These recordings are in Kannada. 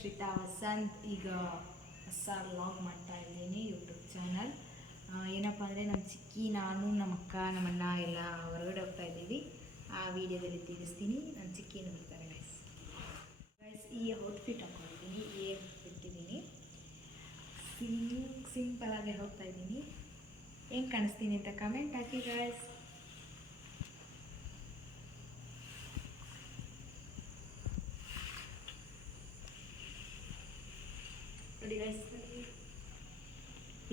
ಶ್ರಿತಾ ವಸಂತ್. ಈಗ ಹೊಸ ವ್ಲಾಗ್ ಮಾಡ್ತಾ ಇದ್ದೀನಿ ಯೂಟ್ಯೂಬ್ ಚಾನಲ್. ಏನಪ್ಪ ಅಂದರೆ ನಮ್ಮ ಚಿಕ್ಕಿ, ನಾನು, ನಮ್ಮ ಅಕ್ಕ, ನಮ್ಮಣ್ಣ ಎಲ್ಲ ಹೊರಗಡೆ ಹೋಗ್ತಾ ಇದ್ದೀವಿ. ಆ ವಿಡಿಯೋದಲ್ಲಿ ತಿಳಿಸ್ತೀನಿ. ನನ್ನ ಚಿಕ್ಕಿಯನ್ನು ಬರ್ತಾರೆ ಗೈಸ್. ಈ ಔಟ್ಫಿಟ್ ಹಾಕೊಂಡಿದ್ದೀನಿ, ಏರ್ ಬಿಟ್ಟಿದ್ದೀನಿ, ಸಿಂಪಲಾಗಿ ಹೋಗ್ತಾ ಇದ್ದೀನಿ. ಹೆಂಗೆ ಕಾಣಿಸ್ತೀನಿ ಅಂತ ಕಮೆಂಟ್ ಹಾಕಿ ಗೈಸ್. ನೋಡಿ ಗೈಸ್,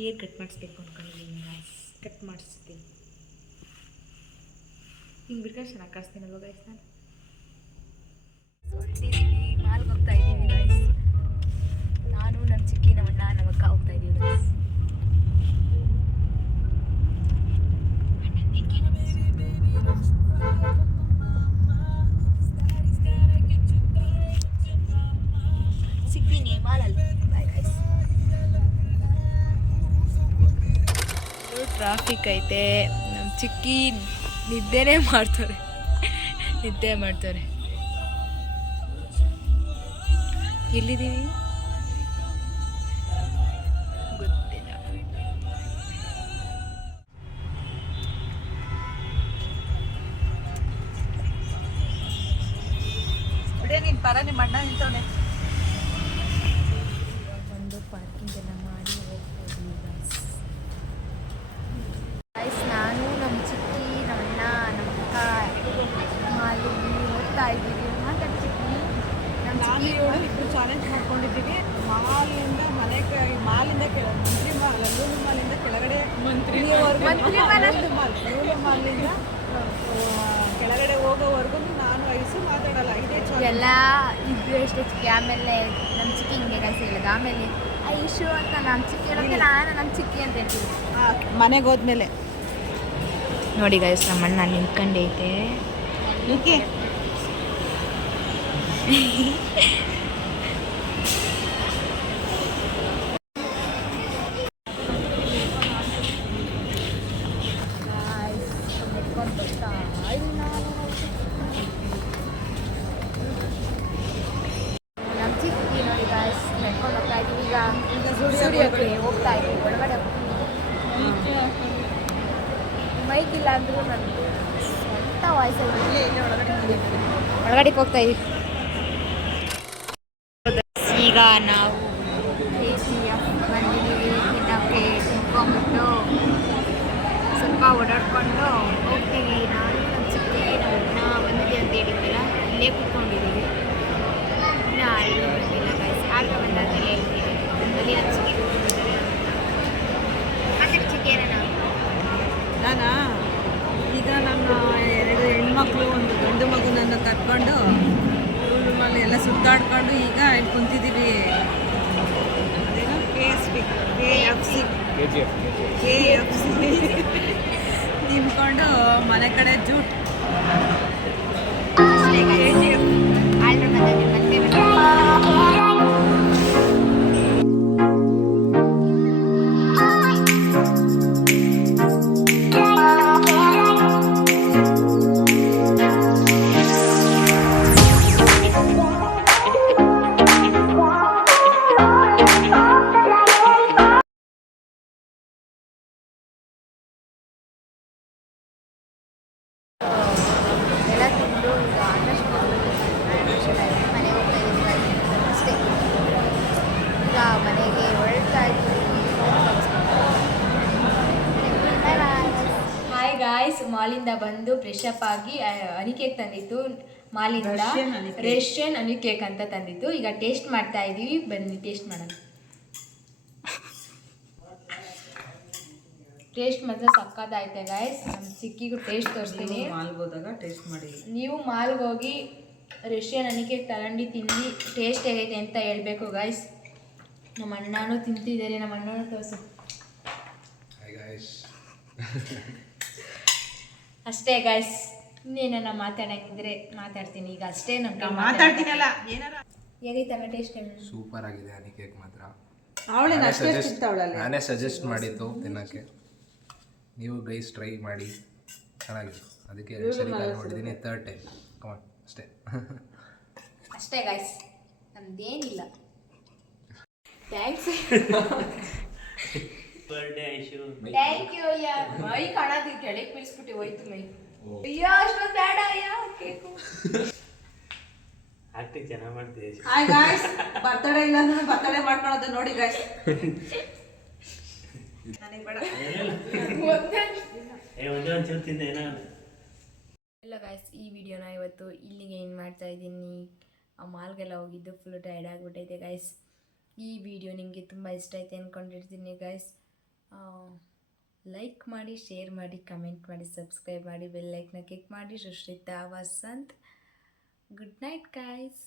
ಏರ್ ಕಟ್ ಮಾಡಿಸ್ಬೇಕು ಅಂದ್ಕೊಂಡಿದ್ದೀನಿ ಗೈಸ್. ಕಟ್ ಮಾಡಿಸ್ತೀನಿ. ಹಿಂಗೆ ಬಿಟ್ರೆ ಚೆನ್ನಾಗಿ ಕಾಣಿಸ್ತೀನಲ್ವ ಗೈಸ್. ನಾನು ಹೊರಟಿದ್ದೀವಿ, ಮಾಲ್ಗೆ ಹೋಗ್ತಾ ಇದ್ದೀವಿ ಗೈಸ್. ನಾನು, ನಮ್ಮ ಚಿಕ್ಕಿ, ನಮ್ಮ ಅಣ್ಣ, ನಮ್ಮ ಅಕ್ಕ ಹೋಗ್ತಾ ಇದ್ದೀವಿ ಗೈಸ್. ಸಿಗ್ತೀನಿ ಮಾಲಲ್ಲಿ. Bye guys. ಟ್ರಾಫಿಕ್ ಐತೆ. ನಮ್ಮ ಚಿಕ್ಕಿ ನಿದ್ದೆ ಮಾಡ್ತಾರೆ. ಎಲ್ಲಿದ್ದೀವಿ ಗೊತ್ತಿಲ್ಲ. ನೀನ್ ಪರ ನಿಮ್ಮ ಅಣ್ಣ ನಿಂತವನೆ. ಒಂದು ಪಾರ್ಕಿಂಗ್ ಎಲ್ಲ ಮಾಡಿ ಹೋಗ್ಬೋದು ಗೈಸ್. ನಾನು, ನಮ್ಮ ಚಿಕ್ಕಿ, ನಮ್ಮ ಅಣ್ಣ, ನಮ್ಮ ಅಕ್ಕ ಮಾಲಿಗೆ ಹೋಗ್ತಾ ಇದ್ದೀವಿ. ಮಾತಾಡ್ತಿದ್ವಿ. ನಮ್ಮ ಚಿಕ್ಕಿ ಇಬ್ರು ಚಾಲೆಂಜ್ ಮಾಡ್ಕೊಂಡಿದ್ದೀವಿ. ಮಾಲಿಂದ ಮನೆಗೆ, ಮಾಲಿಂದ ಮಂತ್ರಿ ಮಾಲ್, ಲೂಲು ಮಾಲಿಂದ ಕೆಳಗಡೆ ಲೂಲು ಮಾಲಿಂದ ಕೆಳಗಡೆ ಹೋಗೋವರೆಗೂ ನಾನು ಐಸು ಮಾತಾಡಲ್ಲ. ಇದೇ ಎಲ್ಲ ಇಬ್ರು ಎಷ್ಟು ಚಿಕ್ಕಿ. ಆಮೇಲೆ ನಮ್ಮ ಚಿಕ್ಕಿ ಹಿಂಗೆ ಗೈಸ್ ಹೇಳಿದ. ಆಮೇಲೆ ಐಶು ಅಂತ ನಮ್ಮ ಚಿಕ್ಕಿ ಹೇಳೋಕ್ಕೆ ನಾನು ನಮ್ಮ ಚಿಕ್ಕಿ ಅಂತ ಹೇಳ್ತೀನಿ. ಮನೆಗೆ ಹೋದ್ಮೇಲೆ ನೋಡಿ ಗೈಸ್, ನಮ್ಮ ಅಣ್ಣ ನಿಂತ್ಕೊಂಡೈತೆ. ಓಕೆ ನಮ್ಮ ಚಿಕ್ಕಿ ನೋಡಿ ಗೈಸ್, ನಡ್ಕೊಂಡು ಹೋಗ್ತಾ ಇದ್ದೀವಿ. ಈಗ ಸ್ಟುಡಿಯೋಕ್ಕೆ ಹೋಗ್ತಾ ಇದ್ದೀವಿ. ಒಳಗಡೆ ಮೈಕ್ ಇಲ್ಲ ಅಂದರೂ ನನಗೆ ಸ್ವಂತ ವಾಯ್ಸಲ್ಲಿ ಒಳಗಡೆ ಹೋಗ್ತಾ ಇದ್ದೀವಿ. ಈಗ ನಾವು KGF ಬಂದಿದ್ದೀವಿ. ತಿನ್ನೋಕ್ಕೆ ತಿನ್ಕೊಂಬಿಟ್ಟು ಸ್ವಲ್ಪ ಓಡಾಡ್ಕೊಂಡು ಹೋಗ್ತೀವಿ. ನಾನು, ನಮ್ಮ ಚಿಕ್ಕಿ, ನಮ್ಮ ಅಣ್ಣ ಬಂದಿದೆ ಅಂತ ಹೇಳಿದ್ದಿಲ್ಲ, ಇಲ್ಲೇ ಕೂತ್ಕೊಂಡಿದ್ದೀವಿ. ಇನ್ನು ಯಾರಿಗೂ ಬಂದಿಲ್ಲ ಗೈಸ್. ಆಗ ಬಂದಾಗಲೇ ಹೇಳ್ತೀವಿ. ಅಲ್ಲಿ ನಮ್ಮ ಚಿಕ್ಕಿ ಕೂತ್ಕೊಂಡಿದ್ದಾರೆ. ಮತ್ತೆ ಚಿಕ್ಕಿ ಏನೋ ನಾನಾ ಈಗ ನನ್ನ 2 ಹೆಣ್ಮಕ್ಳು, ಒಂದು ಗಂಡು ಮಗುನನ್ನು ಕರ್ಕೊಂಡು ರೂಮಲ್ಲಿ ಎಲ್ಲ ಸುತ್ತಾಡ್ಕೊಂಡು ಈಗ ಇಲ್ಲಿ ಕುಂತಿದ್ದೀವಿ. ಅದೇನೋ KFC ತಿನ್ಕೊಂಡು ಮನೆ ಕಡೆ ಜೂಟ್. ಆರ್ಡ್ರ್ ಬಂದಿದ್ದೀವಿ. ಮತ್ತೆ ಎಲ್ಲ ತಿಂದು ಈಗ ಆದಷ್ಟು ಮನೆಗೆ ಹೋಗ್ತಾ ಇದ್ದೀವಿ ಅಷ್ಟೇ. ಈಗ ಮನೆಗೆ ಹೊರಡ್ತಾ ಇದ್ದೀವಿ. ಹಾಯ್ ಗಾಯ್ಸ್, ಮಾಲಿಂದ ಬಂದು ಫ್ರೆಶ್ ಅಪ್ ಆಗಿ ಹನಿ ತಂದಿತ್ತು. ಮಾಲಿಂದ ರಷ್ಯನ್ ಹನಿ ಕೇಕ್ ಅಂತ ತಂದಿತ್ತು. ಈಗ ಟೇಸ್ಟ್ ಮಾಡ್ತಾ ಇದ್ದೀವಿ. ಬನ್ನಿ ಟೇಸ್ಟ್ ಮಾಡೋಣ. ಟೇಸ್ಟ್ ಮಾತ್ರ ಸಕ್ಕತ್ತಾಯ್ತೆ ಗಾಯ್ಸ್. ನಮ್ಮ ಚಿಕ್ಕಿಗೂ ಟೇಸ್ಟ್ ತೋರಿಸ್ತೀನಿ. ಮಾಲ್ಗೆ ಹೋದಾಗ ಟೇಸ್ಟ್ ಮಾಡಿ. ನೀವು ಮಾಲ್ಗೆ ಹೋಗಿ ರಷ್ಯನ್ ಹನಿ ಕೇಕ್ ತಗೊಂಡು ತಿಂದು ಟೇಸ್ಟ್ ಹೇಗೈತೆ ಅಂತ ಹೇಳ್ಬೇಕು ಗಾಯ್ಸ್. ನಮ್ಮ ಅಣ್ಣನೂ ತಿಂತಿದ್ದಾರೆ. ನಮ್ಮ ಅಣ್ಣನೂ ತೋರಿಸು. ಅಷ್ಟೇ ಗಾಯ್ಸ್. ಇನ್ನೇನ ಮಾತಾಡಂಗಿದ್ರೆ ಮಾತಾಡ್ತೀನಿ. ಈಗ ಅಷ್ಟೇ ನಮ್ಮ ಮಾತಾಡ್ತೀನಲ್ಲ ಏನಾರ. ಹೇಗೈತಲ್ಲ ಟೇಸ್ಟ್? ಸೂಪರ್ ಆಗಿದೆ ಹನಿ ಕೇಕ್ ಮಾತ್ರ. ನಾನೇ ಸಜೆಸ್ಟ್ ಮಾಡಿದ್ದು ತಿನ್ನೋಕ್ಕೆ. ನೀವು ಗೈಸ್ ಟ್ರೈ ಮಾಡಿ, ಚೆನ್ನಾಗಿದೆ. ಅದಕ್ಕೆ 2 ಸರಿ ಕಾಲ್ ಮಾಡಿದ್ದೀನಿ, 3rd ಟೈಮ್. ಕಮಾನ್ ಅಷ್ಟೇ. ಅಷ್ಟೇ ಗಾಯ್ಸ್, ನಮ್ದೇನಿಲ್ಲ. Thanks birthday Aishu thank you ಯಾರ್ ಮೈ ಕಾಣದಿ ಕೆಳಗೆ ಬೀಳ್ಸ್ಬಿಟ್ಟು ಹೋಯ್ತು ಮೈ ಅಯ್ಯೋ ಅಷ್ಟೊಂದು ಬೇಡ ಅಯ್ಯ ಕೇಕು ಆಕ್ಟಿಂಗ್ ಚೆನ್ನಾಗಿ ಮಾಡ್ತೀವಿ ಹಾಯ್ ಗಾಯ್ಸ್ ಬರ್ತಡೇ ಇಲ್ಲ ಅಂದ್ರೆ ಬರ್ತಡೇ ಮಾಡ್ಕೊಳ್ಳೋದು ನೋಡಿ ಗಾಯ್ಸ್ ನನಗೆ ಬೇಡ ಒಂದೇ ಒಂಚೂರು ತಿಂದೆ ಏನೋ ಎಲ್ಲ ಗಾಯ್ಸ್ ಈ ವಿಡಿಯೋನ ಇವತ್ತು ಇಲ್ಲಿಗೆ ಏನು ಮಾಡ್ತಾ ಇದ್ದೀನಿ ಆ ಮಾಲ್ಗೆಲ್ಲ ಹೋಗಿದ್ದು ಫುಲ್ ಟೈರ್ಡ್ ಆಗಿಬಿಟ್ಟೈತೆ ಗಾಯ್ಸ್ ಈ ವಿಡಿಯೋ ನಿಮಗೆ ತುಂಬ ಇಷ್ಟ ಆಯ್ತು ಅಂದ್ಕೊಂಡಿರ್ತೀನಿ ಗಾಯ್ಸ್ ಲೈಕ್ ಮಾಡಿ ಶೇರ್ ಮಾಡಿ ಕಮೆಂಟ್ ಮಾಡಿ ಸಬ್ಸ್ಕ್ರೈಬ್ ಮಾಡಿ ಬೆಲ್ ಐಕನ್ನ ಕ್ಲಿಕ್ ಮಾಡಿ Sushrita Vasant good night guys